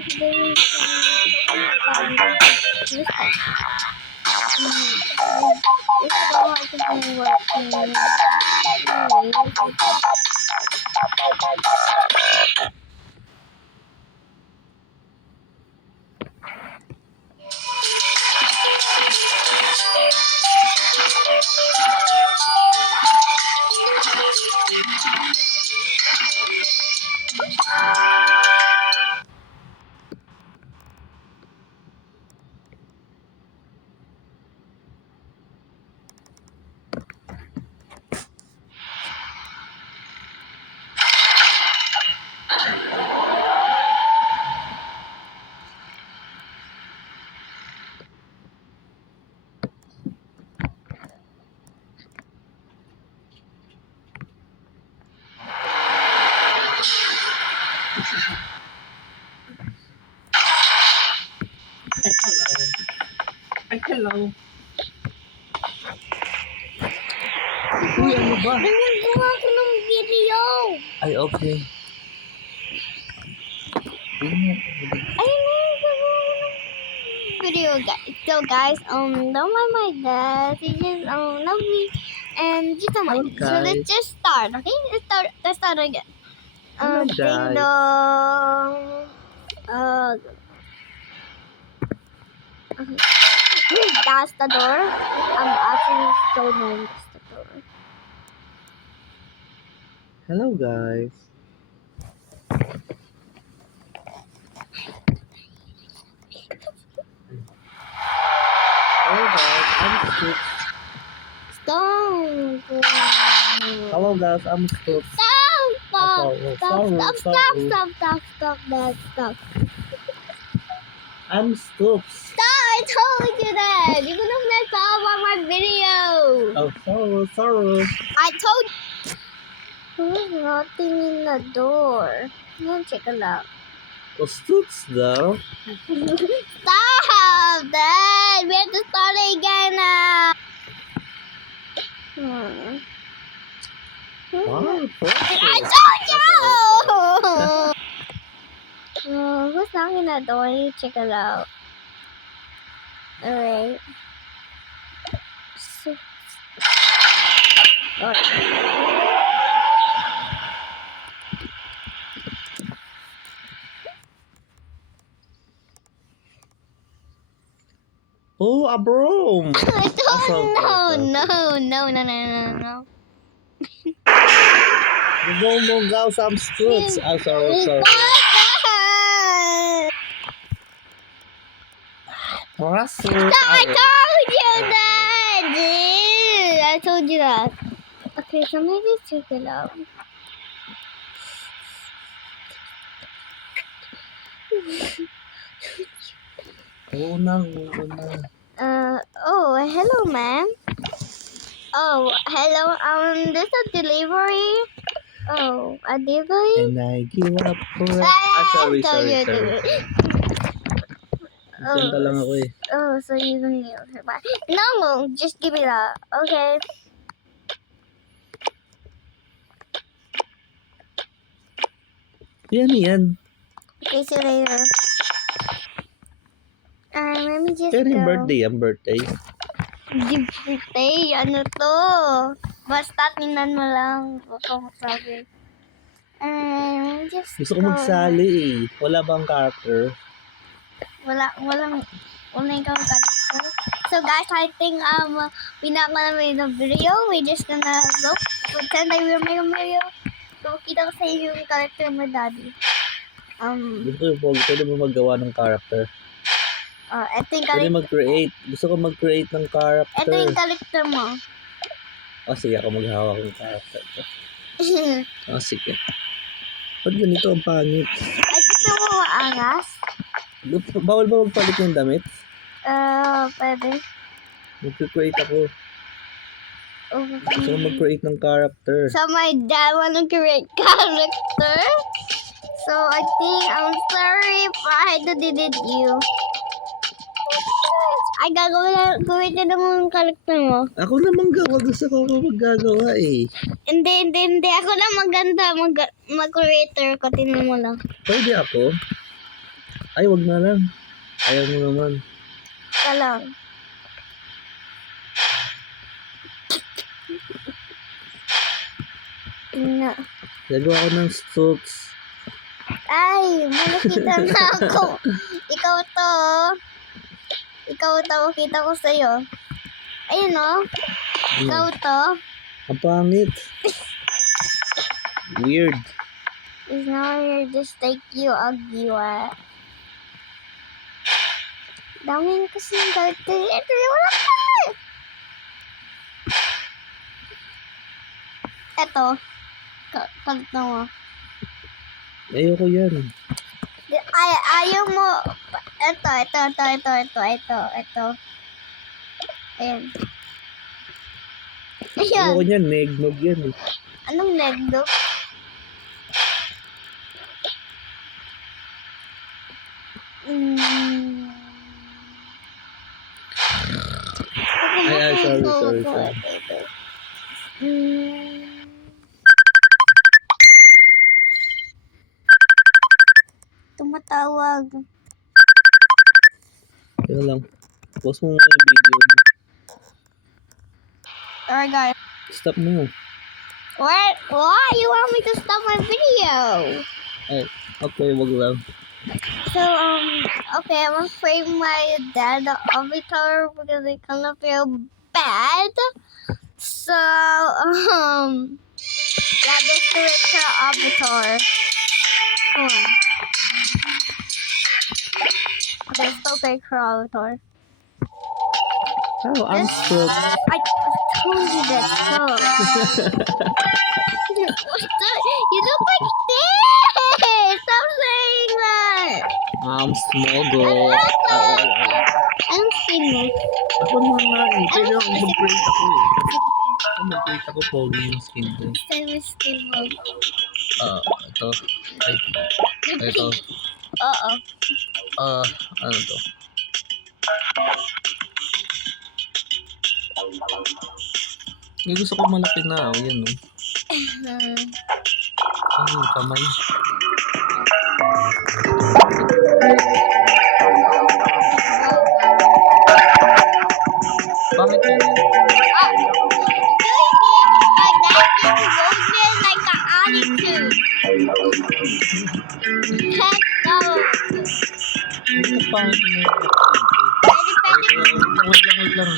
doing it's so hard to be working. Ay, hello. Uy, ano ba? Nagagawa ko ng video! Ay, okay. Ayun na, nagagawa ko ng video, guys. So, guys, don't mind my dad. He just, love me. And just don't mind. So, Okay. let's just start, okay? Let's start again. Hello, Ding guys. dong. That's the door. I'm actually so knowing that's the door. Hello, guys. Hello, guys. I'm Scoops. Stop. Hello, guys. I'm Scoops. Stop. I'm Scoops. Stop! I told you that! You could have not saw about my video! Oh, sorry. I told you! There's nothing in the door. Let's check it out. Oh, Scoops, though. Stop! Dad! We have to start again now! Wow, I told you! Who's knocking in the door? You check it out. Alright. So, Oh, a broom. I don't no. The broom goes some Scoops. Oh, sorry. Russell. I told you that! Dude. I told you that. Okay, so maybe check it out. Una. Oh, hello, ma'am. Oh, hello. This a delivery? Oh, a delivery? And I give up for it. Sorry. Senta lang ako eh. Oh, so you don't need her back. No, just give it up. Okay. Yan. Okay, see you later. Let me just Yan yung go. birthday. Birthday? Ano to? Basta tingnan mo lang. Huwag kang magsabi. Just Gusto ko magsali eh. Wala bang character? Walang ikaw character. So guys, I think we're not gonna make the video. We're just gonna look. Pretend that we're making a video. So kita ko sa iyo yung character mo, daddy. Pwede mo magawa ng character. Ito yung Pwede character. mag-create. Gusto ko mag-create ng character. Ito yung character mo. Sige, ako maghawak ng character ko. Sige. Ba't ganito ang pangit? Ay, gusto mo maangas? Bawal ba magpalit ng damit? Pwede. Mag-create ako. Okay. Gusto ko mag-create ng character. So my dad wanna create character. So I think I'm sorry if I did you. Ay, gawin na naman yung character mo. Ako naman gawa. Gusto ko maggagawa eh. Hindi. Ako na maganda. Mag-creator ko. Tingnan mo lang. Pwede ako? Ay, wag na lang. Ayaw mo naman. Ka lang. Na. Gagawa ko ng strokes. Ay, malakita na ako. Ikaw to. Ikaw to, kita ko sa'yo. Ayun o. Ikaw to. Ang pangit. Weird. It's not here, just like you, ugly what. Daming kasi ng dati. Ito, wala pa. Ito. Kalit na mo. Ayoko yan. Ay, ayaw mo. Ito. Ayan. Ayan. Ayoko yan. Negnog yan eh. Anong negdo? Ay, sorry. Tumatawag. Yun lang. Post mo muna yung video. Alright, guys. Stop mo. What? Why you want me to stop my video? Ay, okay, wag lang. So, okay, I'm gonna frame my dad avatar because I kind of feel bad. So, yeah, this director avatar. Hold on. There's no director avatar. Oh, I'm stroke. I told you that, so. You look like this! Stop saying that! I'm smoggle. I'm single. Ako na nga eh. Kaya mag-break ako eh. Mag-break ako pogi yung skin ko. I'm single. Ito. Ay, ito. Oo. Ano to? Yung gusto ko malaki na. O, yan o. Ay, kamay. Bakit yan? Like an attitude. Let's go. Ang pangit mo yung Wait lang.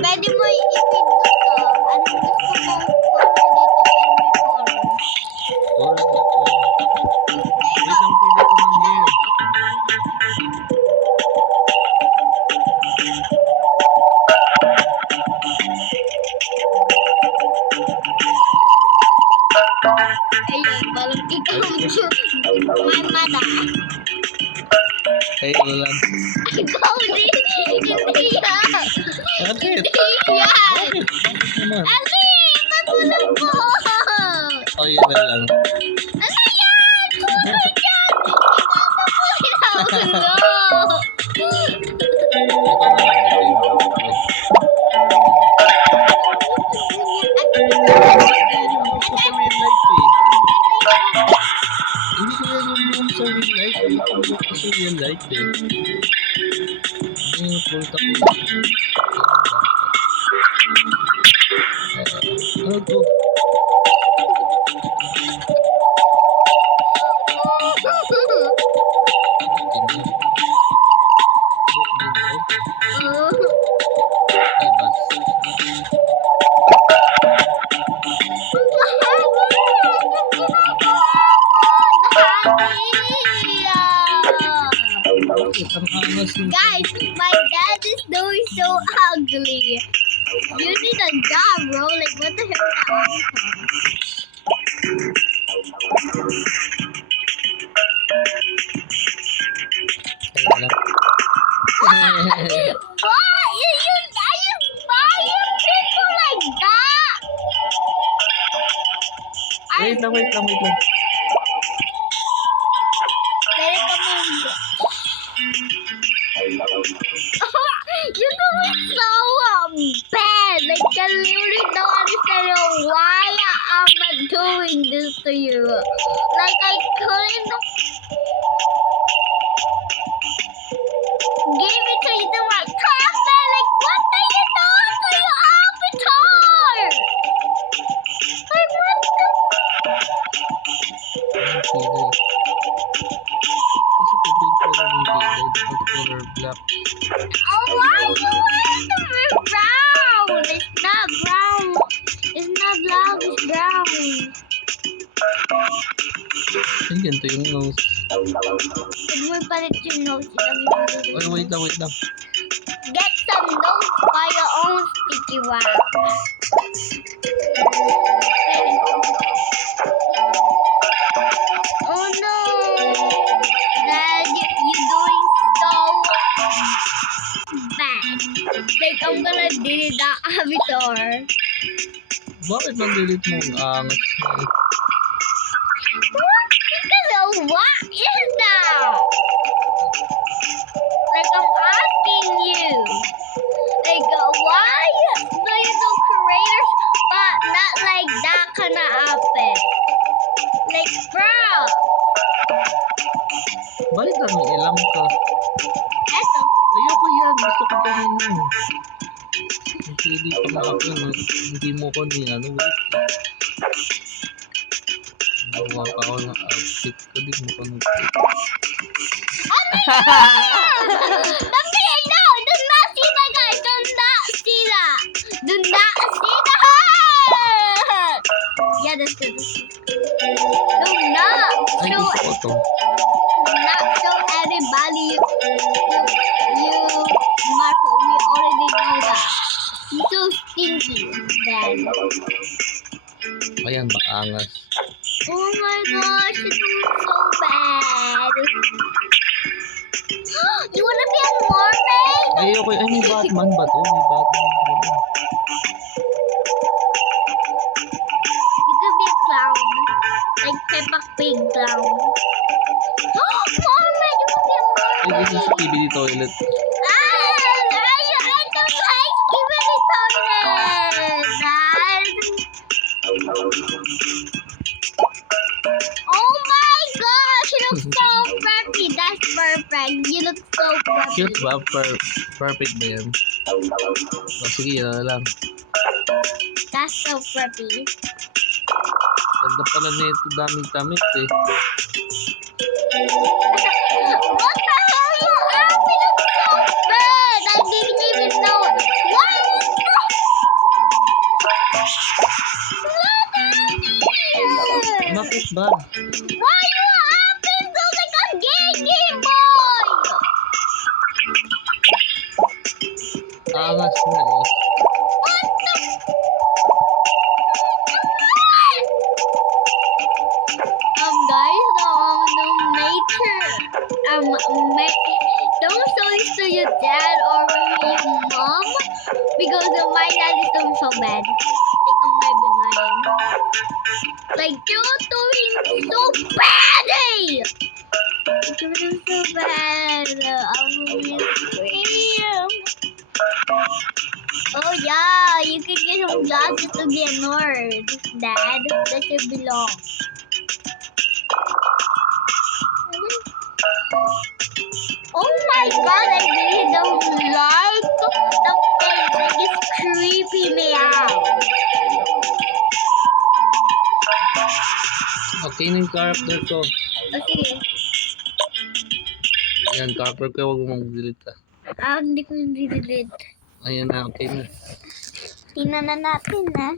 Pwede mo i-feed dito. Ano gusto mong color dito? Pwede may color. Wait lang, pili ko ng hair. Ayun, balang ikaw. My mother. Ay, wala lang. Ikaw din. Hindi yan. Bakit? Hindi yan. Bakit naman? Ali, matulog po. Oh, yan na lang. Ano yan? Tulog yan. Ikaw na po inaulo. Gusto ko real life eh. Hindi ko yan yung sa real life. Hindi ko sa real life eh. Ano yung full top eh. Ano to? Guys, my dad is doing so ugly. You need a job, bro. Like, what the hell is that? What? Are you buying people like that? Wait lang. Very common. You're doing so bad. Like, I literally don't understand why I'm doing this to you. Like, I couldn't. color black. Oh, why you want to be brown? It's not brown. It's not black, it's brown. Ay, ganito yung nose. Huwag mo palit yung nose. Ay, wait lang. Get some nose by your own sticky wax. Oh no! Dad, you're doing so bad. Like, I'm gonna delete that avatar. Bakit nang-delete mo ang angas mo? Because of what is that? Like, I'm asking you. Like, why do you do creators but not like that kinda happen? Like, bro. Bakit ang ilam ka? Eto. Ayoko yan. Gusto ko kanina. Hindi pa nga ako. Hindi mo ko ni ano. Wait. Nakuha pa ako ng outfit ko. Di mo ko nag-fit. Something no! Do not see that, guys! Do not see that! Do not see that! Yeah, that's good. Do not Ay, show, gusto ko to. do not show everybody you Marco. We already know that. You're so stinky, Dad. Ayan, maangas. Oh my gosh, you're doing so bad. You wanna be a mermaid? Ayoko. Ay, may Batman ba to? May Batman ba to? You could be a clown. Like Peppa Pig clown. Mermaid! You could be a Ay, mermaid! this is PBD toilet. I don't like skibidi toilet! Dad! Oh my gosh! You look so preppy! That's perfect! You look so preppy! Cute ba? Perfect ba yan? O, sige, yan na lang. That's so preppy! Ganda pala na ito. Daming damit eh. What the hell you have? You look so bad! I didn't even know it! What? Bakit ba? Why you happen to like a gay boy? Angas na eh. What the? Guys, the nature, don't show this to your dad or your mom because my dad is doing so bad. Like, I'm not even lying. Like, you're doing so bad, eh? You're doing so bad. I will scream. Oh yeah, you could get some glasses to be a nerd, Dad. That should belong. Oh my god, I really don't like the face. Like, it's creepy me out. Okay na yung character ko. Okay. Ayan, character ko. Huwag mong delete ah. Hindi ko yung delete. Ayan na, okay na. Tingnan na natin, ha?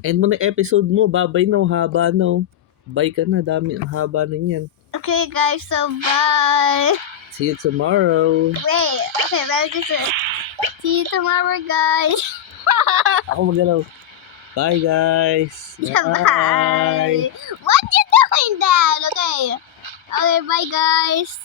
End mo na episode mo. Babay na, haba na. Bye ka na, dami ang haba na yan. Okay, guys, so bye. See you tomorrow. Wait, okay, let's just see you tomorrow, guys. Ako magalaw. Bye, guys. Bye. What you doing, Dad? Okay. Okay, bye, guys.